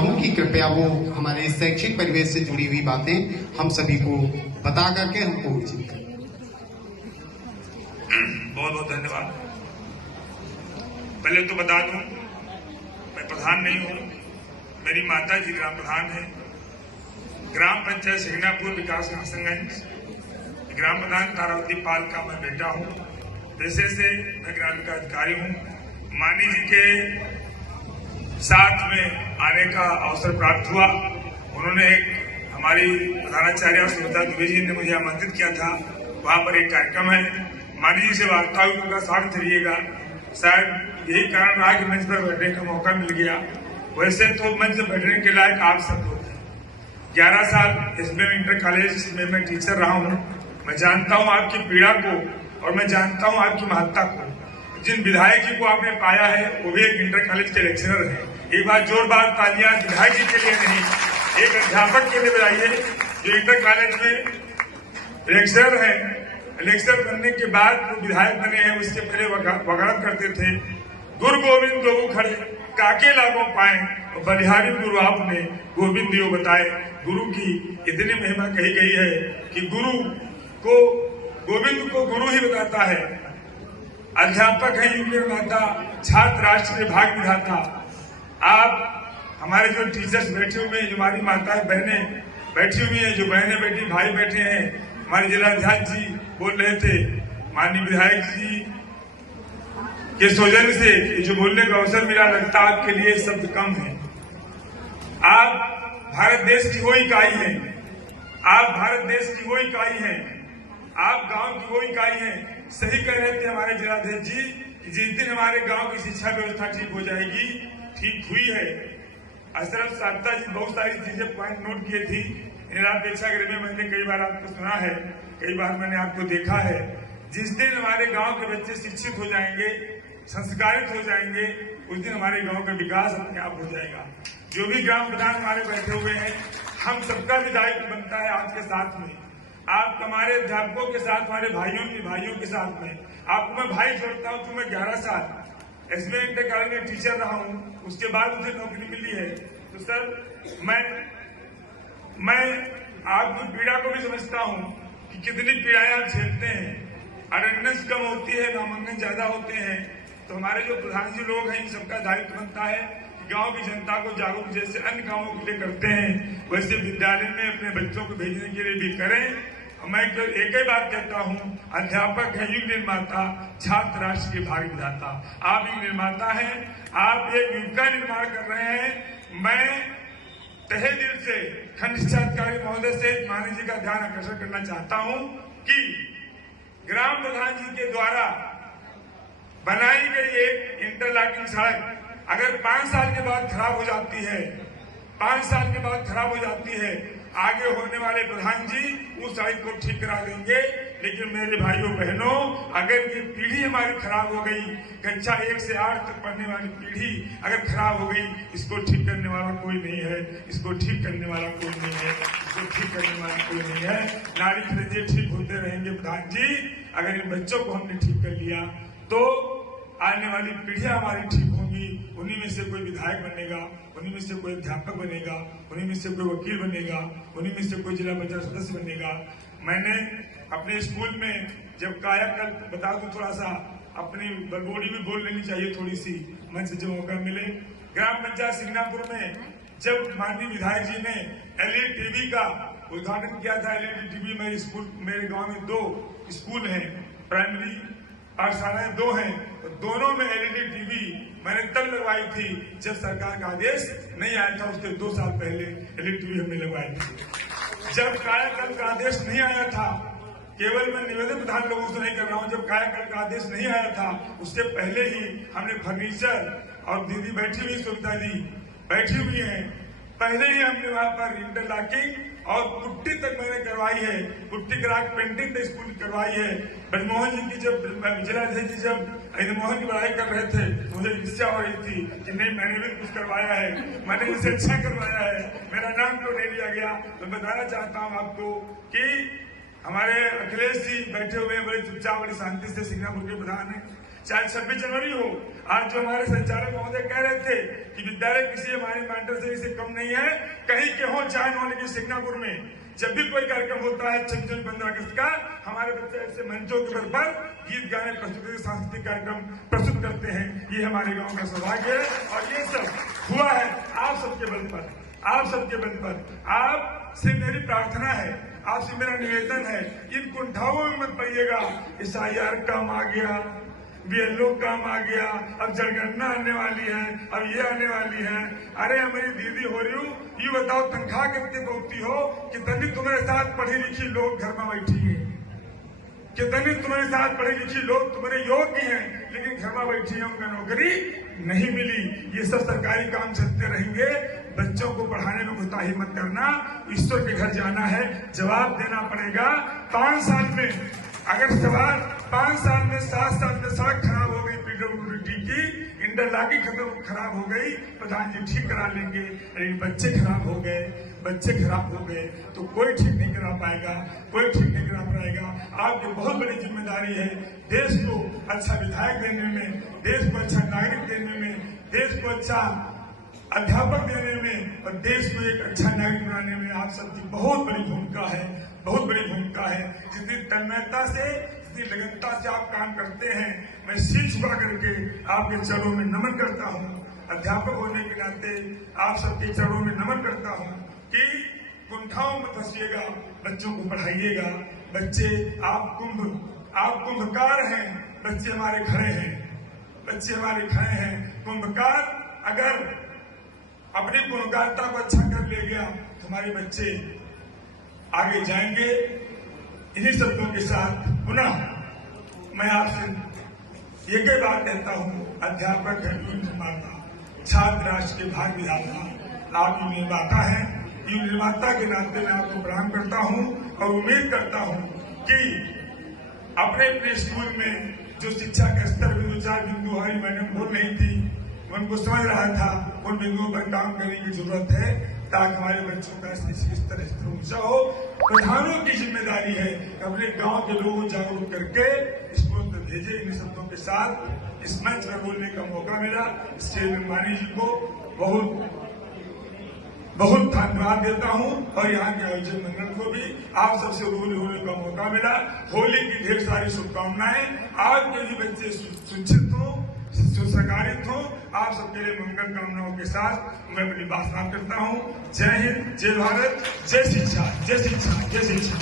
हूं कि कृपया वो हमारे शैक्षिक परिवेश से जुड़ी हुई बातें हम सभी को बता करके हमको उचित करें। बहुत बहुत धन्यवाद। पहले तो बता दूं, मैं प्रधान नहीं हूं, मेरी माता जी ग्राम प्रधान है। ग्राम पंचायत सिंगनापुर विकास हसनगंज ग्राम प्रधान तारावती पाल का मैं बेटा हूं। पेशे से मैं ग्राम विकास अधिकारी हूं। मानी जी के साथ में आने का अवसर प्राप्त हुआ। उन्होंने हमारी प्रधानाचार्य सुनीता दुबे जी ने मुझे आमंत्रित किया था, वहां पर एक कार्यक्रम है, मानी जी से वार्ता हुई, उनका स्वागत करिएगा। शायद यही कारण रहा कि मंच पर बैठने का मौका मिल गया। वैसे तो मंच पर बैठने के लायक आप सब लोग हैं। 11 साल एसबीएम इंटर कॉलेज में मैं टीचर रहा हूँ। मैं जानता हूँ आपकी पीड़ा को और मैं जानता हूँ आपकी महत्ता को। जिन विधायक जी को आपने पाया है वो भी एक इंटर कॉलेज के लेक्चरर है। एक बार जोरदार तालियां विधायक जी के लिए नहीं, एक अध्यापक के लिए बजाइए जो इंटर कॉलेज में लेक्चरर है। लेक्चर करने के बाद वो विधायक बने हैं, उसके पहले वकालत करते थे। गुरु गोविंद दो खड़े काके लागो पाए, बलिहारी गुरु आपने गोविंद दियो बताए। गुरु की इतनी महिमा कही गई है कि गुरु को, गोविंद को गुरु ही बताता है। अध्यापक है युग निर्माता, छात्र राष्ट्र के भाग विधाता। आप हमारे जो टीचर्स बैठे हुए हैं, जो हमारी माताएं बहनें बैठी हुई हैं, जो बहनें बेटी भाई बैठे हैं, हमारे जिलाध्यक्ष जी बोल रहे थे, माननीय विधायक जी के सौजन्य से जो बोलने का अवसर मिला, लगता आपके लिए शब्द कम है। आप भारत देश की वो इकाई है, आप भारत देश की वो इकाई है, आप गांव की वो इकाई है। सही कह रहे थे हमारे जिलाध्यक्ष जी कि जिस दिन हमारे गांव की शिक्षा व्यवस्था ठीक हो जाएगी, ठीक हुई है। अशरफ साबता जी बहुत सारी चीजें पॉइंट नोट किए थी। निरापेक्षा गृह में मैंने कई बार आपको सुना है, कई बार मैंने आपको देखा है। जिस दिन हमारे गांव के बच्चे शिक्षित हो जाएंगे, संस्कारित हो जाएंगे, उस दिन हमारे गांव का विकास अपने आप हो जाएगा। जो भी ग्राम प्रधान हमारे बैठे हुए हैं, हम सबका भी दायित्व बनता है आपके साथ में, आप हमारे अध्यापकों के साथ, हमारे भाइयों के साथ में। आपको मैं भाई जोड़ता हूँ। मैं 11 साल एसबीएम इंटर कॉलेज में टीचर रहा हूँ, उसके बाद मुझे नौकरी मिली है। तो सर मैं आपकी पीड़ा को भी समझता हूँ कि कितनी पीड़ाएं आप झेलते हैं। अटेंडेंस कम होती है, नामांकन ज्यादा होते हैं। तो हमारे जो प्रधान जी लोग हैं, इन सबका दायित्व बनता है कि गांव की जनता को जागरूक जैसे अन्य कामों के लिए करते हैं, वैसे विद्यालय में अपने बच्चों को भेजने के लिए भी करें। मैं तो एक ही बात कहता हूँ, अध्यापक है युग निर्माता, छात्र राष्ट्र के भाग्य विधाता। आप युग निर्माता हैं, आप एक युग का निर्माण कर रहे हैं। मैं तहे दिल से खंड शिक्षाधिकारी महोदय से माननीय जी का ध्यान आकर्षण करना चाहता हूँ कि ग्राम प्रधान जी के द्वारा बनाई गई एक इंटरलॉकिंग सड़क अगर 5 साल के बाद खराब हो जाती है, 5 साल के बाद खराब हो जाती है, आगे होने वाले प्रधान जी उस सड़क को ठीक करा देंगे। लेकिन मेरे भाइयों बहनों, अगर ये पीढ़ी हमारी खराब हो गई, कक्षा 1 से 8 तक पढ़ने वाली पीढ़ी अगर खराब हो गई, इसको ठीक करने वाला कोई नहीं है, इसको ठीक करने वाला कोई नहीं है, इसको ठीक करने वाला कोई नहीं है। नारी खरीदे ठीक होते रहेंगे प्रधान जी। अगर इन बच्चों को हमने ठीक कर लिया तो आने वाली पीढ़ियां हमारी ठीक होंगी। उन्हीं में से कोई विधायक बनेगा, उन्हीं में से कोई अध्यापक बनेगा, उन्हीं में से कोई वकील बनेगा, उन्हीं में से कोई जिला पंचायत सदस्य बनेगा। मैंने अपने स्कूल में जब कायाकल्प, बता दूं थोड़ा सा, अपनी बलबोड़ी भी बोल लेनी चाहिए थोड़ी सी, मन से जो मौका मिले। ग्राम पंचायत सिंगनापुर में जब माननीय विधायक जी ने एलईडी टीवी का उद्घाटन किया था, एलईडी टीवी मेरे गाँव में 2 स्कूल हैं, प्राइमरी पाठशालाएं 2 हैं, तो दोनों में एलईडी टीवी मैंने तब लगवाई थी जब सरकार का आदेश नहीं आया था। उसके 2 साल पहले एलईडी टीवी हमने लगवाई थी। जब कायाकल्प का आदेश नहीं आया था, केवल मैं निवेदन प्रधान लोगों से नहीं कर रहा हूँ, जब कायाकल्प का आदेश नहीं आया था उससे पहले ही हमने फर्नीचर, और दीदी बैठी हुई सुविधा दी बैठी हुई है, पहले ही हमने वहां पर इंटरलॉकिंग और पुट्टी तक मैंने करवाई है, पुट्टी करा के पेंटिंग तक स्कूल करवाई है। ब्रजमोहन जी की जब जिलाध्यक्ष जी जब ब्रजमोहन की बड़ाई कर रहे थे, मुझे इच्छा हो रही थी कि नहीं, मैंने भी कुछ करवाया है, मैंने इसे अच्छा करवाया है, मेरा नाम तो ले लिया गया। तो बताना चाहता हूँ आपको कि हमारे अखिलेश जी बैठे हुए हैं, बड़े चुपचाप बड़ी शांति से सिंगापुर के प्रधान है। चाहे 26 जनवरी हो। आज जो हमारे संचालक महोदय कह रहे थे कि विद्यालय किसी हमारे मेंटर से कम नहीं है, कहीं के हो चाहे नौ, लेकिन सिंगापुर में जब भी कोई कार्यक्रम होता है 26 15 अगस्त का, हमारे बच्चे ऐसे मंचों के पर गीत गाने प्रस्तुत, सांस्कृतिक कार्यक्रम प्रस्तुत करते हैं। ये हमारे गांव का सौभाग्य है और ये सब हुआ है आप सबके बल पर, आप सबके बल पर। आपसे मेरी प्रार्थना है, आपसे मेरा निवेदन है, इन कुंठाओं में मत पड़िएगा। SIR काम आ गया, BLO काम आ गया, अब जनगणना आने वाली है, अब ये आने वाली है। अरे हमारी दीदी हो रही हूँ, ये बताओ तनख्वाह कितनी पहुंचती हो, कितनी तुम्हारे साथ पढ़ी लिखी लोग घर में बैठी है, कितनी तुम्हारे साथ पढ़ी लिखी लोग तुम्हारे योग्य हैं लेकिन घर में बैठी है, उनका नौकरी नहीं मिली। ये सब सरकारी काम चलते रहेंगे। बच्चों को पढ़ाने में कोताही मत करना, ईश्वर के घर जाना है, जवाब देना पड़ेगा। 5 साल में अगर सवाल 5 साल में 7 साल में सड़क खराब हो गई, PWD की इंटरलॉकिंग खराब हो गई, प्रधान जी ठीक करा लेंगे। लेकिन बच्चे खराब हो गए, बच्चे खराब हो गए तो कोई ठीक नहीं करा पाएगा, कोई ठीक नहीं करा पाएगा। आपकी बहुत बड़ी जिम्मेदारी है देश को अच्छा विधायक देने में, देश को अच्छा नागरिक देने में, देश को अच्छा अध्यापक देने में और देश को एक अच्छा नागरिक बनाने में आप सबकी बहुत बड़ी भूमिका है, बहुत बड़ी भूमिका है। जितनी तन्मयता से, जितनी लगनता से आप काम करते हैं, मैं सिर झुका करके आपके चरणों में नमन करता हूँ। अध्यापक होने के नाते आप सबके चरणों में नमन करता हूँ कि कुंठाओं में फंसिएगा, बच्चों को पढ़ाइएगा। बच्चे आप कुंभकार हैं, बच्चे हमारे खड़े हैं, बच्चे हमारे खड़े हैं। कुंभकार अगर अपनी गुणवत्ता को अच्छा कर ले गया तो हमारे बच्चे आगे जाएंगे। इन्हीं शब्दों के साथ पुनः मैं आपसे एक ही बात कहता हूँ, अध्यापक है युग निर्माता, छात्र राष्ट्र के भाग्य विधाता, आप युग निर्माता हैं। युग निर्माता के नाते मैं आपको प्रणाम करता हूँ और उम्मीद करता हूँ कि अपने अपने स्कूल में जो शिक्षा का स्तर बिंदु 4 बिंदु हमारी मैडम बोल रही थी, उनको समझ रहा था, उन बिंदुओं पर काम करने की जरूरत है ताकि हमारे बच्चों का स्तर ऊंचा हो। प्रधानों की जिम्मेदारी है अपने गांव के लोगों को जागरूक करके स्कूल में भेजे। इन शब्दों के साथ इस मंच पर बोलने का मौका मिला, स्टेज में मानी जी को बहुत बहुत धन्यवाद देता हूं और यहाँ के आयोजक मंडल को भी आप सबसे रूबरू होने का मौका मिला। होली की ढेर सारी शुभकामनाएं। आपके भी बच्चे सुरक्षित हों, सुसंस्कारित हो। आप सबके लिए मंगल कामनाओं के साथ मैं अपनी बात समाप्त करता हूँ। जय हिंद, जय भारत, जय शिक्षा, जय शिक्षा, जय शिक्षा।